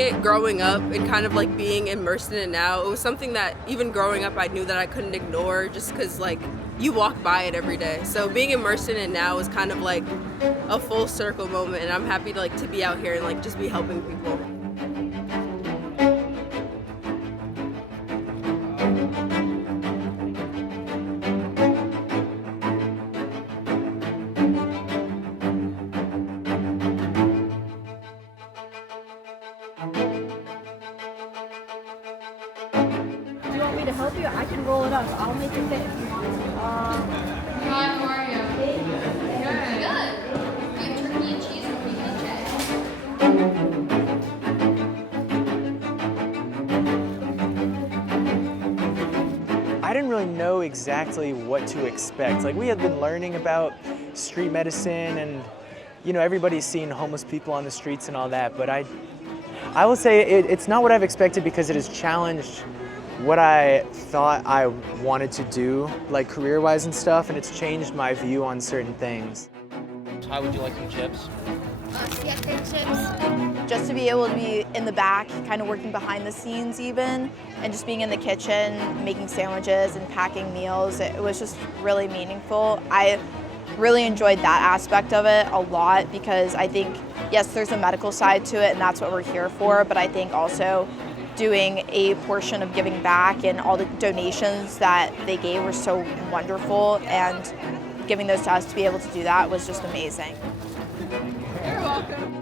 it growing up and kind of like being immersed in it now, it was something that even growing up I knew that I couldn't ignore just because like you walk by it every day. So being immersed in it now is kind of like a full circle moment, and I'm happy to be out here and like just be helping people. Do you want me to help you? I can roll it up. I'll make it fit if you want. Hi, how are you? Good. Good. We have turkey and cheese and I didn't really know exactly what to expect. Like, we had been learning about street medicine and, you know, everybody's seen homeless people on the streets and all that, but I will say it's not what I've expected because it has challenged what I thought I wanted to do, like career-wise and stuff, and it's changed my view on certain things. How would you like some chips? Yeah, good chips. Just to be able to be in the back, kind of working behind the scenes even, and just being in the kitchen, making sandwiches and packing meals, it was just really meaningful. I really enjoyed that aspect of it a lot because I think, yes, there's a medical side to it and that's what we're here for, but I think also doing a portion of giving back and all the donations that they gave were so wonderful, and giving those to us to be able to do that was just amazing. You're welcome.